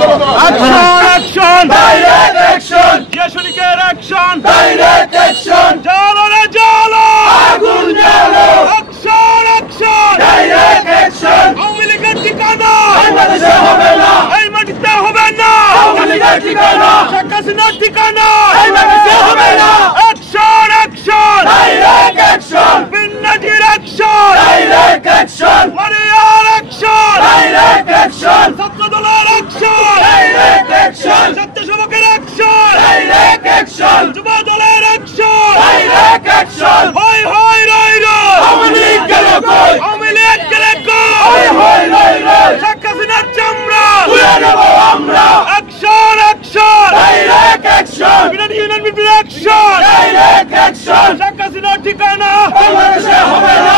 action, direct action, Yashuniker action, direct action, jalo re jalo, agun jalo, action, direct action, Aওয়ামী লীগের ঠিকানা বাংলাদেশে হবে না, এই মাটিতে হবে না, আওয়ামী লীগের ঠিকানা শেখ হাসিনার ঠিকানা এই বাংলাদেশে হবে না, action, direct action, বিন্নাজির action, direct action, মারিয়ার action, direct action, ছাত্রদলের action, direct action, স্বেচ্ছাসেবকের action, direct action, যুবদলের action, direct action, হই হই রই রই, আওয়ামী লীগ গেল কই, আওয়ামী লীগ গেল কই, হই হই রই রই, শেখ হাসিনার চামড়া তুলে নেব আমরা, action, direct action, বিরোধী action, direct action, শেখ হাসিনার ঠিকানা বাংলাদেশে হবে না,